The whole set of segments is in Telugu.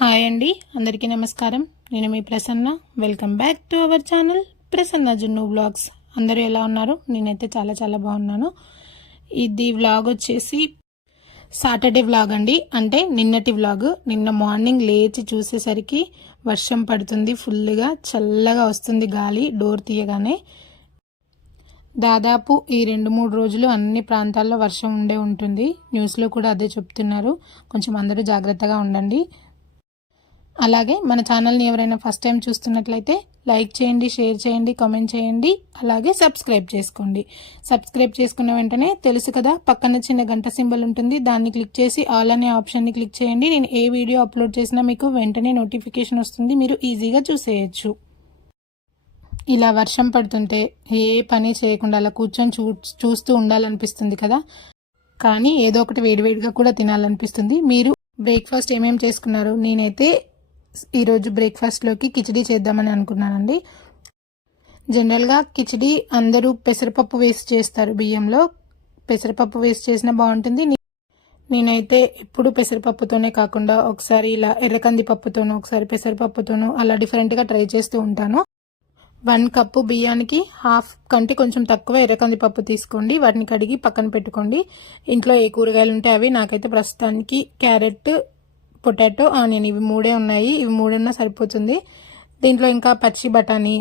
హాయ్ అండి, అందరికీ నమస్కారం. నేను మీ Prasanna. Welcome back to our channel Prasanna Junnu vlogs. అందరూ ఎలా ఉన్నారు? నేనైతే చాలా చాలా బాగున్నాను. ఇది వ్లాగ్ వచ్చేసి సాటర్డే వ్లాగ్ అండి, అంటే నిన్నటి వ్లాగ్. నిన్న మార్నింగ్ లేచి చూసేసరికి వర్షం పడుతుంది, ఫుల్గా చల్లగా వస్తుంది గాలి డోర్ తీయగానే. దాదాపు ఈ 2-3 రోజులు అన్ని ప్రాంతాల్లో వర్షం ఉంటుంది. న్యూస్లో కూడా అదే చెప్తున్నారు. కొంచెం అందరూ జాగ్రత్తగా ఉండండి. అలాగే మన ఛానల్ని ఎవరైనా ఫస్ట్ టైం చూస్తున్నట్లయితే లైక్ చేయండి, షేర్ చేయండి, కామెంట్ చేయండి, అలాగే సబ్స్క్రైబ్ చేసుకోండి. సబ్స్క్రైబ్ చేసుకున్న వెంటనే తెలుసు కదా, పక్కన చిన్న గంట సింబల్ ఉంటుంది, దాన్ని క్లిక్ చేసి ఆల్ అనే ఆప్షన్ని క్లిక్ చేయండి. నేను ఏ వీడియో అప్లోడ్ చేసినా మీకు వెంటనే నోటిఫికేషన్ వస్తుంది, మీరు ఈజీగా చూసేయచ్చు. ఇలా వర్షం పడుతుంటే ఏ పని చేయకుండా అలా కూర్చొని చూస్తూ ఉండాలనిపిస్తుంది కదా, కానీ ఏదో ఒకటి వేడివేడిగా కూడా తినాలనిపిస్తుంది. మీరు బ్రేక్ఫాస్ట్ ఏమేమి చేసుకున్నారు? నేనైతే ఈరోజు బ్రేక్ఫాస్ట్లోకి కిచిడీ చేద్దామని అనుకున్నానండి. జనరల్గా కిచిడీ అందరూ పెసరపప్పు వేసి చేస్తారు, బియ్యంలో పెసరపప్పు వేసి చేసినా బాగుంటుంది. నేనైతే ఎప్పుడు పెసరపప్పుతోనే కాకుండా ఒకసారి ఇలా ఎర్రకంది పప్పుతోనూ, ఒకసారి పెసరపప్పుతోనూ అలా డిఫరెంట్గా ట్రై చేస్తూ ఉంటాను. 1 కప్పు బియ్యానికి హాఫ్ కంటే కొంచెం తక్కువ ఎర్రకంది పప్పు తీసుకోండి. వాటిని కడిగి పక్కన పెట్టుకోండి. ఇంట్లో ఏ కూరగాయలు ఉంటే అవి. నాకైతే ప్రస్తుతానికి క్యారెట్, పొటాటో, ఆనియన్ ఇవి 3 ఉన్నాయి. ఇవి 3 ఉన్నా సరిపోతుంది. దీంట్లో ఇంకా పచ్చి బఠానీ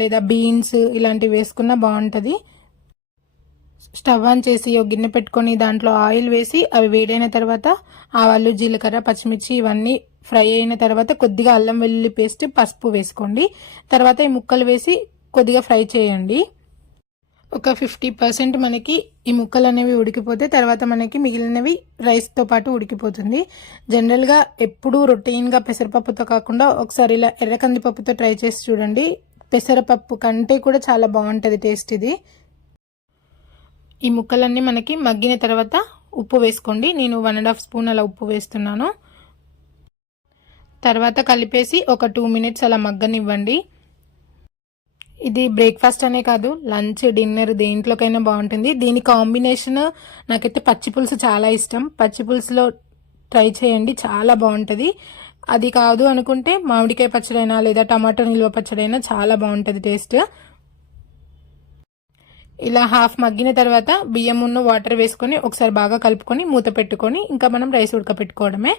లేదా బీన్స్ ఇలాంటివి వేసుకున్నా బాగుంటుంది. స్టవ్ ఆన్ చేసి ఒక గిన్నె పెట్టుకొని దాంట్లో ఆయిల్ వేసి అవి వేడైన తర్వాత ఆవాలు, జీలకర్ర, పచ్చిమిర్చి ఇవన్నీ ఫ్రై అయిన తర్వాత కొద్దిగా అల్లం వెల్లుల్లి పేస్ట్, పసుపు వేసుకోండి. తర్వాత ఈ ముక్కలు వేసి కొద్దిగా ఫ్రై చేయండి. ఒక 50% మనకి ఈ ముక్కలు అనేవి ఉడికిపోతే తర్వాత మనకి మిగిలినవి రైస్తో పాటు ఉడికిపోతుంది. జనరల్గా ఎప్పుడూ రొటీన్గా పెసరపప్పుతో కాకుండా ఒకసారి ఇలా ఎర్రకంది పప్పుతో ట్రై చేసి చూడండి. పెసరపప్పు కంటే కూడా చాలా బాగుంటుంది టేస్ట్ ఇది. ఈ ముక్కలన్నీ మనకి మగ్గిన తర్వాత ఉప్పు వేసుకోండి. నేను 1.5 స్పూన్ అలా ఉప్పు వేస్తున్నాను. తర్వాత కలిపేసి ఒక 2 మినిట్స్ అలా మగ్గనివ్వండి. ఇది బ్రేక్ఫాస్ట్ అనే కాదు, లంచ్, డిన్నర్ దేంట్లోకైనా బాగుంటుంది. దీని కాంబినేషన్ నాకైతే పచ్చి పులుసు చాలా ఇష్టం. పచ్చి పులుసులో ట్రై చేయండి, చాలా బాగుంటుంది. అది కాదు అనుకుంటే మామిడికాయ పచ్చడైనా లేదా టమాటో నిల్వ పచ్చడైనా చాలా బాగుంటుంది టేస్ట్. ఇలా హాఫ్ మగ్గిన తర్వాత బియ్యం ఉన్న వాటర్ వేసుకొని ఒకసారి బాగా కలుపుకొని మూత పెట్టుకొని ఇంకా మనం రైస్ ఉడకపెట్టుకోవడమే.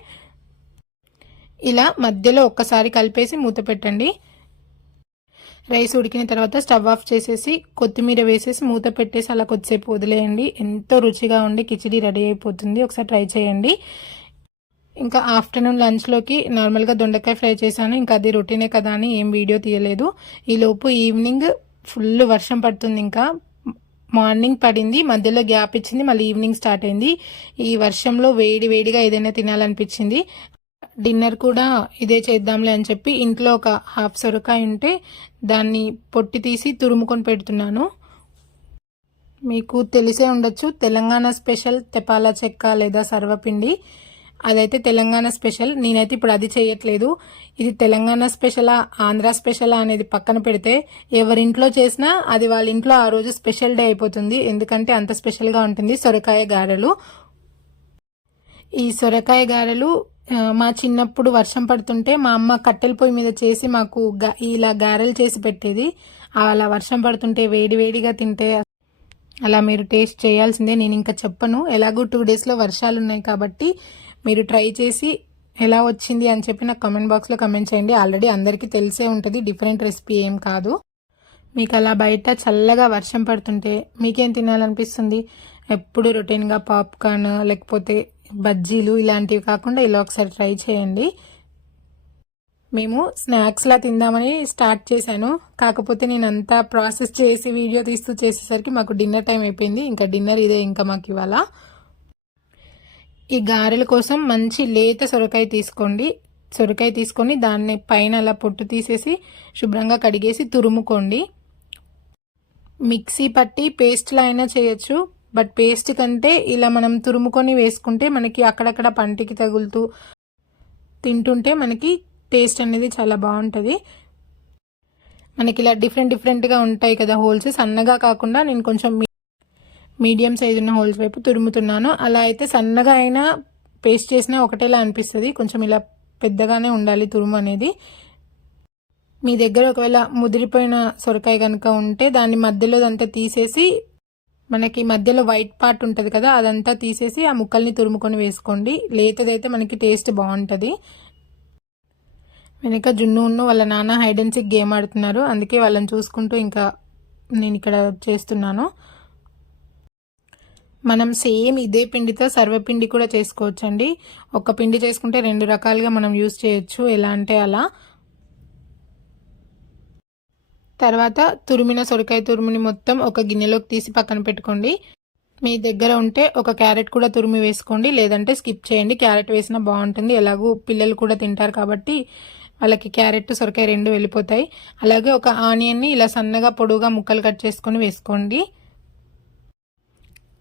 ఇలా మధ్యలో ఒక్కసారి కలిపేసి మూత పెట్టండి. రైస్ ఉడికిన తర్వాత స్టవ్ ఆఫ్ చేసేసి కొత్తిమీర వేసేసి మూత పెట్టేసి అలా కొద్దిసేపు వదిలేయండి. ఎంతో రుచిగా ఉండి కిచిడీ రెడీ అయిపోతుంది. ఒకసారి ట్రై చేయండి. ఇంకా ఆఫ్టర్నూన్ లంచ్లోకి నార్మల్గా దొండకాయ ఫ్రై చేశాను. ఇంకా అది రొటీనే కదా అని ఏం వీడియో తీయలేదు. ఈలోపు ఈవినింగ్ ఫుల్ వర్షం పడుతుంది. ఇంకా మార్నింగ్ పడింది, మధ్యలో గ్యాప్ ఇచ్చింది, మళ్ళీ ఈవినింగ్ స్టార్ట్ అయింది. ఈ వర్షంలో వేడిగా ఏదైనా తినాలనిపించింది. డిన్నర్ కూడా ఇదే చేద్దాంలే అని చెప్పి ఇంట్లో ఒక హాఫ్ సొరకాయ ఉంటే దాన్ని పొట్టి తీసి తురుముకొని పెడుతున్నాను. మీకు తెలిసే ఉండొచ్చు, తెలంగాణ స్పెషల్ తెపాల చెక్క లేదా సర్వపిండి. అదైతే తెలంగాణ స్పెషల్. నేనైతే ఇప్పుడు అది చేయట్లేదు. ఇది తెలంగాణ స్పెషలా ఆంధ్ర స్పెషలా అనేది పక్కన పెడితే ఎవరింట్లో చేసినా అది వాళ్ళ ఇంట్లో ఆ రోజు స్పెషల్ డే అయిపోతుంది. ఎందుకంటే అంత స్పెషల్గా ఉంటుంది సొరకాయ గారెలు. ఈ సొరకాయ గారెలు మా చిన్నప్పుడు వర్షం పడుతుంటే మా అమ్మ కట్టెల పొయ్యి మీద చేసి మాకు ఇలా గారెలు చేసి పెట్టేది. అలా వర్షం పడుతుంటే వేడిగా తింటే అలా మీరు టేస్ట్ చేయాల్సిందే. నేను ఇంకా చెప్పను, ఎలాగో 2 డేస్లో వర్షాలు ఉన్నాయి కాబట్టి మీరు ట్రై చేసి ఎలా వచ్చింది అని చెప్పి నాకు కామెంట్ బాక్స్లో కామెంట్ చేయండి. ఆల్రెడీ అందరికీ తెలిసే ఉంటుంది, డిఫరెంట్ రెసిపీ ఏం కాదు. మీకు అలా బయట చల్లగా వర్షం పడుతుంటే మీకేం తినాలనిపిస్తుంది? ఎప్పుడు రొటీన్గా పాప్కార్న్ లేకపోతే బజ్జీలు ఇలాంటివి కాకుండా ఇలా ఒకసారి ట్రై చేయండి. మేము స్నాక్స్లా తిందామని స్టార్ట్ చేశాను, కాకపోతే నేను అంతా ప్రాసెస్ చేసి వీడియో తీస్తూ చేసేసరికి మాకు డిన్నర్ టైం అయిపోయింది. ఇంకా డిన్నర్ ఇదే ఇంకా మాకు ఇవాళ. ఈ గారెల కోసం మంచి లేత సొరకాయ తీసుకోండి. సొరకాయ తీసుకొని దాన్ని పైన అలా పొట్టు తీసేసి శుభ్రంగా కడిగేసి తురుముకోండి. మిక్సీ పట్టి పేస్ట్లా అయినా చేయొచ్చు, బట్ పేస్ట్ కంటే ఇలా మనం తురుముకొని వేసుకుంటే మనకి అక్కడక్కడ పంటికి తగులుతూ తింటుంటే మనకి టేస్ట్ అనేది చాలా బాగుంటుంది. మనకి ఇలా డిఫరెంట్గా ఉంటాయి కదా హోల్స్, సన్నగా కాకుండా నేను కొంచెం మీడియం సైజు ఉన్న హోల్స్ వైపు తురుముతున్నాను. అలా అయితే సన్నగా అయినా పేస్ట్ చేసినా ఒకటేలా అనిపిస్తుంది. కొంచెం ఇలా పెద్దగానే ఉండాలి తురుము అనేది. మీ దగ్గర ఒకవేళ ముదిరిపోయిన సొరకాయ కనుక ఉంటే దాన్ని మధ్యలోదంతా తీసేసి, మనకి మధ్యలో వైట్ పార్ట్ ఉంటుంది కదా, అదంతా తీసేసి ఆ ముక్కల్ని తురుముకొని వేసుకోండి. లేతదైతే మనకి టేస్ట్ బాగుంటుంది. వెనక జున్ను వాళ్ళ నాన్న హైడ్ అండ్ సీక్ గేమ్ ఆడుతున్నారు, అందుకే వాళ్ళని చూసుకుంటూ ఇంకా నేను ఇక్కడ చేస్తున్నాను. మనం సేమ్ ఇదే పిండితో సర్వపిండి కూడా చేసుకోవచ్చండి. ఒక పిండి చేసుకుంటే 2 రకాలుగా మనం యూజ్ చేయొచ్చు, ఎలా అంటే అలా. తర్వాత తురిమిన సొరకాయ తురుముని మొత్తం ఒక గిన్నెలోకి తీసి పక్కన పెట్టుకోండి. మీ దగ్గర ఉంటే ఒక క్యారెట్ కూడా తురిమి వేసుకోండి, లేదంటే స్కిప్ చేయండి. క్యారెట్ వేసినా బాగుంటుంది, ఎలాగూ పిల్లలు కూడా తింటారు కాబట్టి వాళ్ళకి క్యారెట్ సొరకాయ 2 వెళ్ళిపోతాయి. అలాగే ఒక ఆనియన్ని ఇలా సన్నగా పొడుగా ముక్కలు కట్ చేసుకొని వేసుకోండి.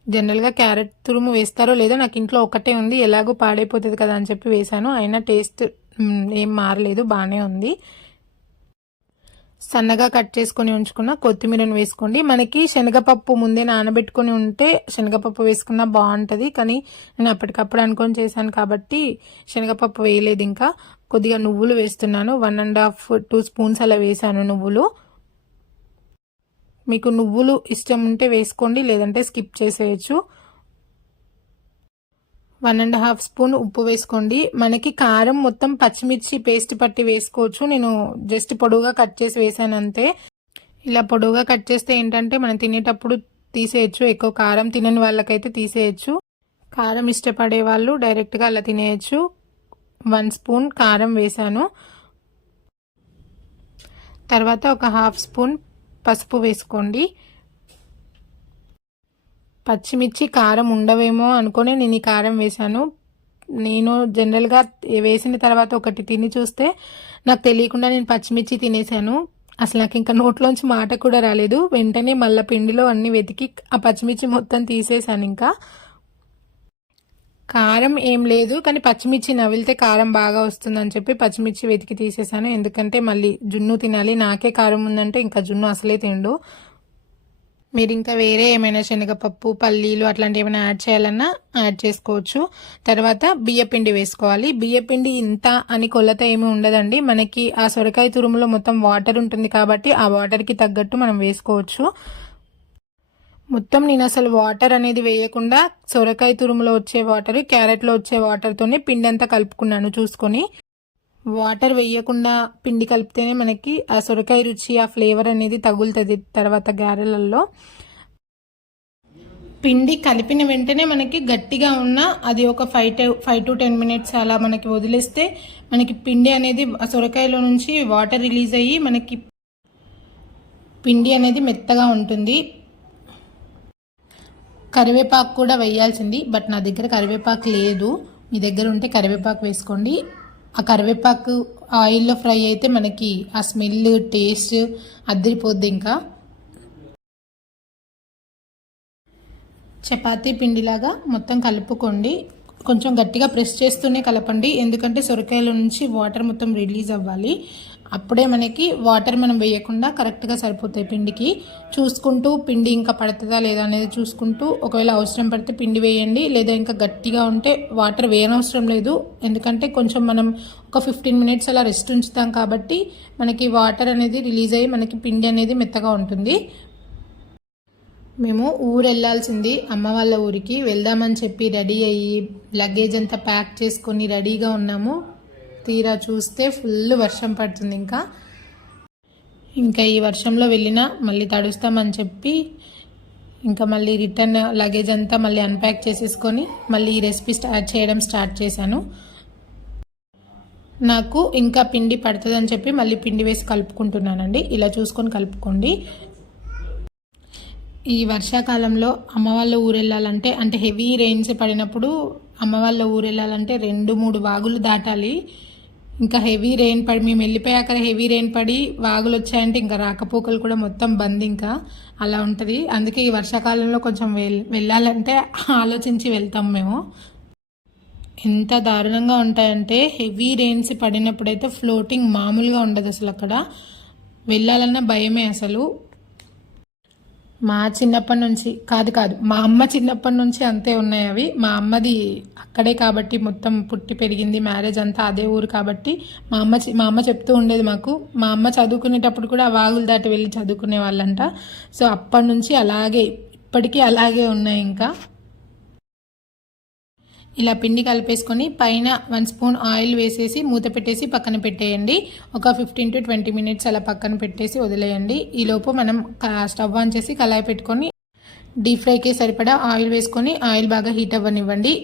జనరల్గా క్యారెట్ తురుము వేస్తారో లేదో, నాకు ఇంట్లో ఒకటే ఉంది, ఎలాగో పాడైపోతుంది కదా అని చెప్పి వేశాను. అయినా టేస్ట్ ఏం మారలేదు, బాగానే ఉంది. సన్నగా కట్ చేసుకొని ఉంచుకున్న కొత్తిమీరను వేసుకోండి. మనకి శనగపప్పు ముందే నానబెట్టుకొని ఉంటే శనగపప్పు వేసుకున్నా బాగుంటుంది, కానీ నేను అప్పటికప్పుడు అనుకొని చేశాను కాబట్టి శనగపప్పు వేయలేదు. ఇంకా కొద్దిగా నువ్వులు వేస్తున్నాను, 1.5-2 స్పూన్స్ అలా వేసాను నువ్వులు. మీకు నువ్వులు ఇష్టం ఉంటే వేసుకోండి, లేదంటే స్కిప్ చేసేయచ్చు. 1.5 స్పూన్ ఉప్పు వేసుకోండి. మనకి కారం మొత్తం పచ్చిమిర్చి పేస్ట్ పట్టి వేసుకోవచ్చు, నేను జస్ట్ పొడవుగా కట్ చేసి వేసాను అంతే. ఇలా పొడవుగా కట్ చేస్తే ఏంటంటే మనం తినేటప్పుడు తీసేయచ్చు, ఎక్కువ కారం తినని వాళ్ళకైతే తీసేయచ్చు. కారం ఇష్టపడే వాళ్ళు డైరెక్ట్గా అలా తినేయచ్చు. 1 స్పూన్ కారం వేసాను. తర్వాత ఒక 1/2 స్పూన్ పసుపు వేసుకోండి. పచ్చిమిర్చి కారం ఉండవేమో అనుకుని నేను ఈ కారం వేశాను. నేను జనరల్గా వేసిన తర్వాత ఒకటి తిని చూస్తే నాకు తెలియకుండా నేను పచ్చిమిర్చి తినేసాను. అసలు నాకు ఇంకా నోట్లోంచి మాట కూడా రాలేదు. వెంటనే మళ్ళీ పిండిలో అన్ని వెతికి ఆ పచ్చిమిర్చి మొత్తం తీసేసాను. ఇంకా కారం ఏం లేదు, కానీ పచ్చిమిర్చి నవిలితే కారం బాగా వస్తుందని చెప్పి పచ్చిమిర్చి వెతికి తీసేసాను. ఎందుకంటే మళ్ళీ జున్ను తినాలి, నాకే కారం ఉందంటే ఇంకా జున్ను అసలే తిండు. మీరు ఇంకా వేరే ఏమైనా శనగపప్పు, పల్లీలు అట్లాంటి ఏమైనా యాడ్ చేయాలన్నా యాడ్ చేసుకోవచ్చు. తర్వాత బియ్యపిండి వేసుకోవాలి. బియ్యపిండి ఇంత అని కొలత ఏమీ ఉండదండి. మనకి ఆ సొరకాయ తురుములో మొత్తం వాటర్ ఉంటుంది కాబట్టి ఆ వాటర్కి తగ్గట్టు మనం వేసుకోవచ్చు. మొత్తం నేను అసలు వాటర్ అనేది వేయకుండా సొరకాయ తురుములో వచ్చే వాటర్, క్యారెట్లో వచ్చే వాటర్తోనే పిండి అంతా కలుపుకున్నాను చూసుకొని. వాటర్ వేయకుండా పిండి కలిపితేనే మనకి ఆ సొరకాయ రుచి, ఆ ఫ్లేవర్ అనేది తగులుతుంది తర్వాత గారెలలో. పిండి కలిపిన వెంటనే మనకి గట్టిగా ఉన్న అది ఒక 5 to 10 మినిట్స్ అలా మనకి వదిలేస్తే మనకి పిండి అనేది ఆ సొరకాయలో నుంచి వాటర్ రిలీజ్ అయ్యి మనకి పిండి అనేది మెత్తగా ఉంటుంది. కరివేపాకు కూడా వేయాల్సింది, బట్ నా దగ్గర కరివేపాకు లేదు. మీ దగ్గర ఉంటే కరివేపాకు వేసుకోండి. ఆ కరివేపాకు ఆయిల్లో ఫ్రై అయితే మనకి ఆ స్మెల్, టేస్ట్ అదిరిపోద్ది. ఇంకా చపాతీ పిండిలాగా మొత్తం కలుపుకోండి. కొంచెం గట్టిగా ప్రెస్ చేస్తూనే కలపండి, ఎందుకంటే సొరకాయల నుంచి వాటర్ మొత్తం రిలీజ్ అవ్వాలి. అప్పుడే మనకి వాటర్ మనం వేయకుండా కరెక్ట్గా సరిపోతాయి పిండికి. చూసుకుంటూ పిండి ఇంకా పడుతుందా లేదా అనేది చూసుకుంటూ, ఒకవేళ అవసరం పడితే పిండి వేయండి, లేదా ఇంకా గట్టిగా ఉంటే వాటర్ వేయనవసరం లేదు. ఎందుకంటే కొంచెం మనం ఒక 15 మినిట్స్ అలా రెస్ట్ ఉంచుతాం కాబట్టి మనకి వాటర్ అనేది రిలీజ్ అయ్యి మనకి పిండి అనేది మెత్తగా ఉంటుంది. మేము ఊరు వెళ్ళాల్సింది, అమ్మ వాళ్ళ ఊరికి వెళ్దామని చెప్పి రెడీ అయ్యి లగేజ్ అంతా ప్యాక్ చేసుకొని రెడీగా ఉన్నాము. తీరా చూస్తే ఫుల్ వర్షం పడుతుంది. ఇంకా ఈ వర్షంలో వెళ్ళినా మళ్ళీ తడుస్తామని చెప్పి ఇంకా మళ్ళీ రిటర్న్ లగేజ్ అంతా మళ్ళీ అన్ప్యాక్ చేసేసుకొని మళ్ళీ ఈ రెసిపీ చేయడం స్టార్ట్ చేశాను. నాకు ఇంకా పిండి పడుతుందని చెప్పి మళ్ళీ పిండి వేసి కలుపుకుంటున్నానండి. ఇలా చూసుకొని కలుపుకోండి. ఈ వర్షాకాలంలో అమ్మ వాళ్ళ ఊరు వెళ్ళాలంటే, అంటే హెవీ రెయిన్స్ పడినప్పుడు అమ్మ వాళ్ళ ఊరు వెళ్ళాలంటే 2-3 వాగులు దాటాలి. ఇంకా హెవీ రెయిన్ పడి మేము వెళ్ళిపోయాక హెవీ రెయిన్ పడి వాగులు వచ్చాయంటే ఇంకా రాకపోకలు కూడా మొత్తం బంద్, ఇంకా అలా ఉంటుంది. అందుకే ఈ వర్షాకాలంలో కొంచెం వెళ్ళాలంటే ఆలోచించి వెళ్తాం మేము. ఎంత దారుణంగా ఉంటాయంటే హెవీ రెయిన్స్ పడినప్పుడైతే ఫ్లోటింగ్ మామూలుగా ఉండదు అసలు. అక్కడ వెళ్ళాలన్న భయమే అసలు. మా చిన్నప్పటి నుంచి కాదు మా అమ్మ చిన్నప్పటి నుంచి అంతే ఉన్నాయి అవి. మా అమ్మది అక్కడే కాబట్టి మొత్తం పుట్టి పెరిగింది, మ్యారేజ్ అంతా అదే ఊరు కాబట్టి మా అమ్మ చెప్తూ ఉండేది మాకు. మా అమ్మ చదువుకునేటప్పుడు కూడా ఆ వాగులు దాటి వెళ్ళి చదువుకునే వాళ్ళంట. సో అప్పటి నుంచి అలాగే ఇప్పటికీ అలాగే ఉన్నాయి. ఇంకా ఇలా పిండి కలిపేసుకొని పైన 1 స్పూన్ ఆయిల్ వేసేసి మూత పెట్టేసి పక్కన పెట్టేయండి. ఒక 15 to 20 మినిట్స్ అలా పక్కన పెట్టేసి వదిలేయండి. ఈలోపు మనం స్టవ్ ఆన్ చేసి కళాయి పెట్టుకొని డీప్ ఫ్రైకి సరిపడా ఆయిల్ వేసుకొని ఆయిల్ బాగా హీట్ అవ్వనివ్వండి.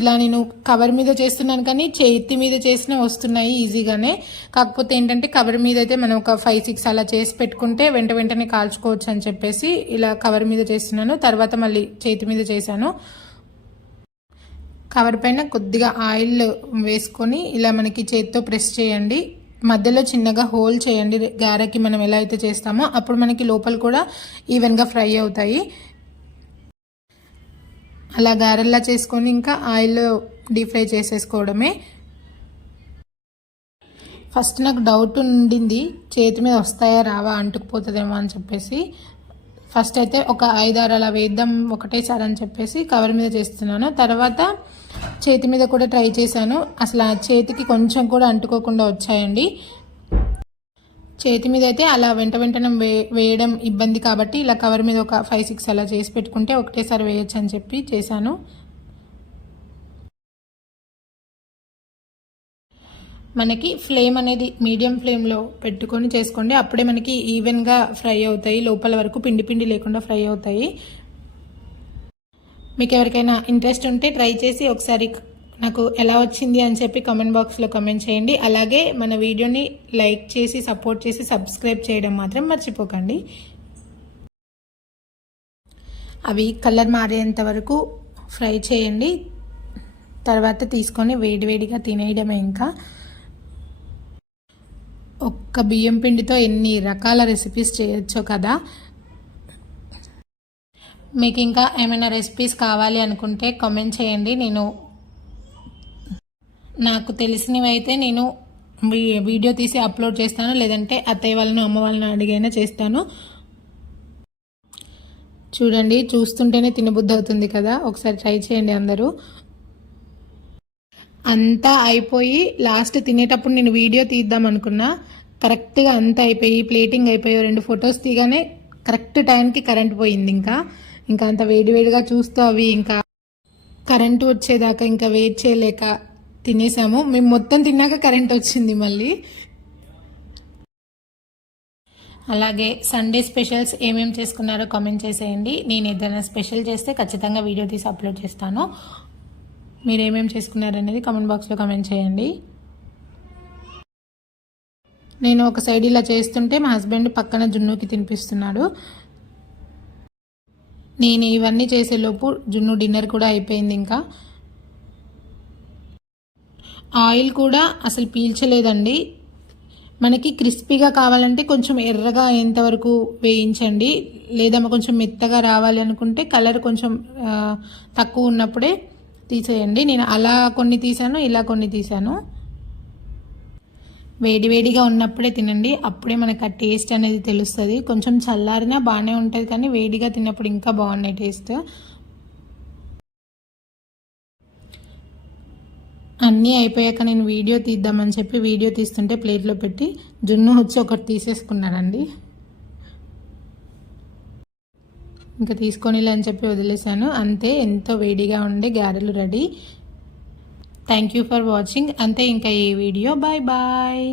ఇలా నేను కవర్ మీద చేస్తున్నాను కానీ చేతి మీద చేసినా వస్తున్నాయి ఈజీగానే. కాకపోతే ఏంటంటే కవర్ మీద అయితే మనం ఒక 5-6 అలా చేసి పెట్టుకుంటే వెంటనే కాల్చుకోవచ్చు అని చెప్పేసి ఇలా కవర్ మీద చేస్తున్నాను. తర్వాత మళ్ళీ చేతి మీద చేశాను. కవర్ పైన కొద్దిగా ఆయిల్ వేసుకొని ఇలా మనకి చేతితో ప్రెస్ చేయండి. మధ్యలో చిన్నగా హోల్ చేయండి. గారెకి మనం ఎలా అయితే చేస్తామో అప్పుడు మనకి లోపల కూడా ఈవెన్గా ఫ్రై అవుతాయి. అలా గారెల్లా చేసుకొని ఇంకా ఆయిల్ డీప్ ఫ్రై చేసేసుకోవడమే. ఫస్ట్ నాకు డౌట్ ఉండింది, చేతి మీద వస్తాయా రావా, అంటుకుపోతుందేమో అని చెప్పేసి. ఫస్ట్ అయితే ఒక 5-6 అలా వేద్దాం ఒకటేసారి అని చెప్పేసి కవర్ మీద చేస్తున్నాను. తర్వాత చేతి మీద కూడా ట్రై చేశాను. అసలు ఆ చేతికి కొంచెం కూడా అంటుకోకుండా వచ్చాయండి. చేతి మీద అయితే అలా వెంటనే వేయడం ఇబ్బంది కాబట్టి ఇలా కవర్ మీద ఒక 5-6 అలా చేసి పెట్టుకుంటే ఒకటేసారి వేయచ్చు అని చెప్పి చేశాను. మనకి ఫ్లేమ్ అనేది మీడియం ఫ్లేమ్లో పెట్టుకొని చేసుకోండి. అప్పుడే మనకి ఈవెన్గా ఫ్రై అవుతాయి, లోపల వరకు పిండి లేకుండా ఫ్రై అవుతాయి. మీకు ఎవరికైనా ఇంట్రెస్ట్ ఉంటే ట్రై చేసి ఒకసారి నాకు ఎలా వచ్చింది అని చెప్పి కామెంట్ బాక్స్లో కామెంట్ చేయండి. అలాగే మన వీడియోని లైక్ చేసి సపోర్ట్ చేసి సబ్స్క్రైబ్ చేయడం మాత్రం మర్చిపోకండి. అవి కలర్ మారేంత వరకు ఫ్రై చేయండి. తర్వాత తీసుకొని వేడివేడిగా తినేయడమే. ఇంకా ఒక్క బియ్యం పిండితో ఎన్ని రకాల రెసిపీస్ చేయొచ్చో కదా. మీకు ఇంకా ఏమైనా రెసిపీస్ కావాలి అనుకుంటే కామెంట్ చేయండి. నాకు తెలిసినవి అయితే నేను వీడియో తీసి అప్లోడ్ చేస్తాను, లేదంటే అత్తయ్య వాళ్ళను అమ్మ వాళ్ళని అడిగైనా చేస్తాను. చూడండి, చూస్తుంటేనే తినబుద్ధి అవుతుంది కదా. ఒకసారి ట్రై చేయండి అందరూ. అంతా అయిపోయి లాస్ట్ తినేటప్పుడు నేను వీడియో తీద్దాం అనుకున్నా. కరెక్ట్గా అంతా అయిపోయి ప్లేటింగ్ అయిపోయి 2 ఫొటోస్ తీగానే కరెక్ట్ టైంకి కరెంట్ పోయింది. ఇంకా అంత వేడివేడిగా చూస్తూ అవి ఇంకా కరెంటు వచ్చేదాకా ఇంకా వెయిట్ చేయలేక తినేసాము. మేము మొత్తం తిన్నాక కరెంట్ వచ్చింది మళ్ళీ. అలాగే సండే స్పెషల్స్ ఏమేమి చేసుకున్నారో కామెంట్ చేసేయండి. నేను ఏదైనా స్పెషల్ చేస్తే ఖచ్చితంగా వీడియో తీసి అప్లోడ్ చేస్తాను. మీరు ఏమేమి చేసుకున్నారనేది కామెంట్ బాక్స్లో కామెంట్ చేయండి. నేను ఒక సైడ్ ఇలా చేస్తుంటే మా హస్బెండ్ పక్కన జున్నుకి తినిపిస్తున్నాడు. నేను ఇవన్నీ చేసేలోపు జున్ను డిన్నర్ కూడా అయిపోయింది. ఇంకా ఆయిల్ కూడా అసలు పీల్చలేదండి. మనకి క్రిస్పీగా కావాలంటే కొంచెం ఎర్రగా అయ్యేంతవరకు వేయించండి, లేదా కొంచెం మెత్తగా రావాలి అనుకుంటే కలర్ కొంచెం తక్కువ ఉన్నప్పుడే తీసేయండి. నేను అలా కొన్ని తీసాను, ఇలా కొన్ని తీసాను. వేడివేడిగా ఉన్నప్పుడే తినండి, అప్పుడే మనకు ఆ టేస్ట్ అనేది తెలుస్తుంది. కొంచెం చల్లారినా బాగానే ఉంటుంది, కానీ వేడిగా తిన్నప్పుడు ఇంకా బాగున్నాయి టేస్ట్. అన్నీ అయిపోయాక నేను వీడియో తీద్దామని చెప్పి వీడియో తీస్తుంటే ప్లేట్లో పెట్టి జున్ను వచ్చి ఒకటి తీసేసుకున్నానండి. ఇంకా తీసుకొని అని చెప్పి వదిలేసాను. అంతే, ఎంతో వేడిగా ఉండే గారెలు ready. Thank you for watching. అంతే ఇంకా ఈ వీడియో. Bye bye.